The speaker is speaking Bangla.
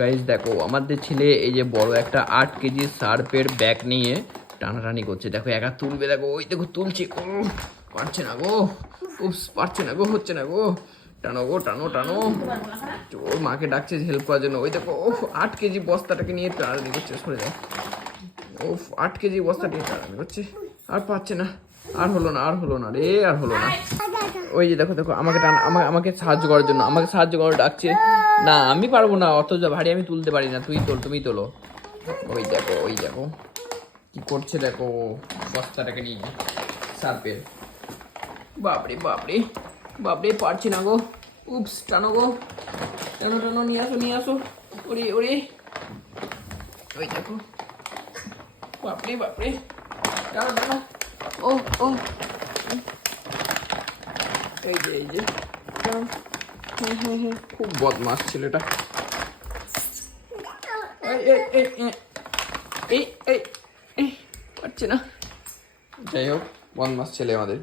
গাইজ দেখো আমাদের ছেলে এই যে বড় একটা 8 কেজি সার্পের ব্যাগ নিয়ে টানাটানি করছে। দেখো একা তুলবে, দেখো ওই দেখো তুলছে, ও পারছে না গো, উপস পারছে না গো, হচ্ছে না গো, টানো গো টানো টানো। ওর মাকে ডাকছে হেল্প করার জন্য। ওই দেখো ও 8 কেজি বস্তাটাকে নিয়ে টানাটানি করছে, সরে যাও। ও 8 কেজি বস্তা নিয়ে টানাটানি করছে, আর পারছে না, আর হলো না, আর হলো না রে, আর হলো না। ওই যে দেখো দেখো আমাকে আমাকে সাহায্য করার জন্য, আমাকে সাহায্য করার ডাকছে। না আমি পারবো না, অত ভারী আমি তুলতে পারি না, তুই তোল, তুমি তোলো। ওই দেখো ওই দেখো কি করছে, দেখো বস্তাটাকে নিয়ে সার্পের। বাপরে বাপরে বাপরে, পারছি না গো, উপস টানো গো, টানো টানো, নিয়ে আসো নিয়ে আসো, ওরে ওরে। ওই দেখো বাপরে বাপরে, টানো টানো, ও ও, এই যে এই যে, খুব বদমাস ছেলেটা। এই পারছে না। যাই হোক বদমাস ছেলে আমাদের।